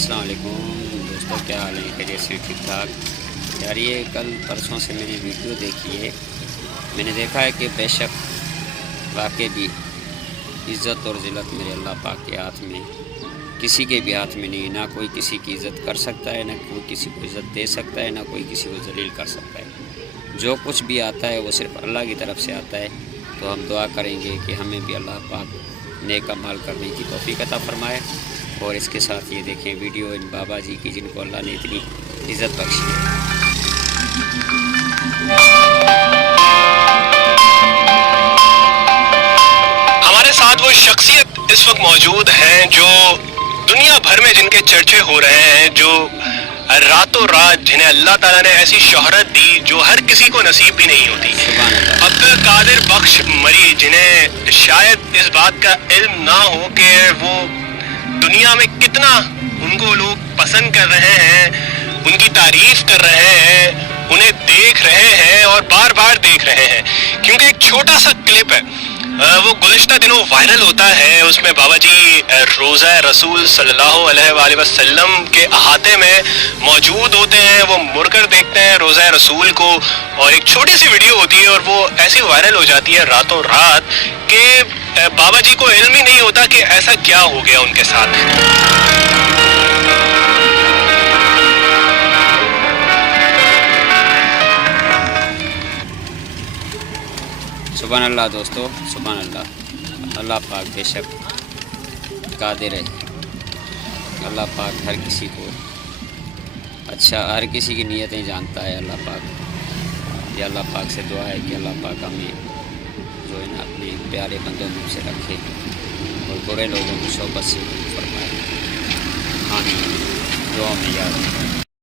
السلام علیکم دوستوں، کیا حال ہے؟ خیریت سے؟ ٹھیک ٹھاک یار۔ یہ کل پرسوں سے میں نے ویڈیو دیکھی ہے، میں نے دیکھا ہے کہ بے شک واقع بھی عزت اور ذلت میرے اللہ پاک کے ہاتھ میں، کسی کے بھی ہاتھ میں نہیں۔ نہ کوئی کسی کی عزت کر سکتا ہے، نہ کوئی کسی کو عزت دے سکتا ہے، نہ کوئی کسی کو ذلیل کر سکتا ہے۔ جو کچھ بھی آتا ہے وہ صرف اللہ کی طرف سے آتا ہے۔ تو ہم دعا کریں گے کہ ہمیں بھی اللہ پاک نیک اعمال کرنے کی توفیق عطا فرمائے۔ اور اس کے ساتھ یہ دیکھیں ویڈیو ان بابا جی کی، جن کو اللہ نے اتنی عزت بخشی ہے۔ ہمارے ساتھ وہ شخصیت اس وقت موجود ہیں جو دنیا بھر میں جن کے چرچے ہو رہے ہیں، جو راتوں رات جنہیں اللہ تعالیٰ نے ایسی شہرت دی جو ہر کسی کو نصیب بھی نہیں ہوتی۔ عبد القادر بخش مری، جنہیں شاید اس بات کا علم نہ ہو کہ وہ دنیا میں کتنا ان کو لوگ پسند کر رہے ہیں، ان کی تعریف کر رہے ہیں، انہیں دیکھ رہے ہیں اور بار بار دیکھ رہے ہیں، کیونکہ ایک چھوٹا سا کلپ ہے وہ گزشتہ دنوں وائرل ہوتا ہے۔ اس میں بابا جی روزہ رسول صلی اللہ علیہ وآلہ وسلم کے احاطے میں موجود ہوتے ہیں، وہ مڑ کر دیکھتے ہیں روزہ رسول کو، اور ایک چھوٹی سی ویڈیو ہوتی ہے اور وہ ایسی وائرل ہو جاتی ہے راتوں رات کہ بابا جی کو علم ہی نہیں ہوتا کہ ایسا کیا ہو گیا ان کے ساتھ۔ سبحان اللہ دوستو، سبحان اللہ۔ اللہ پاک بے شک قادر ہے۔ اللہ پاک ہر کسی کو اچھا، ہر کسی کی نیتیں جانتا ہے اللہ پاک۔ یہ اللہ پاک سے دعا ہے کہ اللہ پاک ہمیں جو ہے نا اپنے پیارے بندوں میں سے رکھے اور برے لوگوں کی صحبت سے فرمائے۔ آمین۔ دعا میں یاد رکھیں۔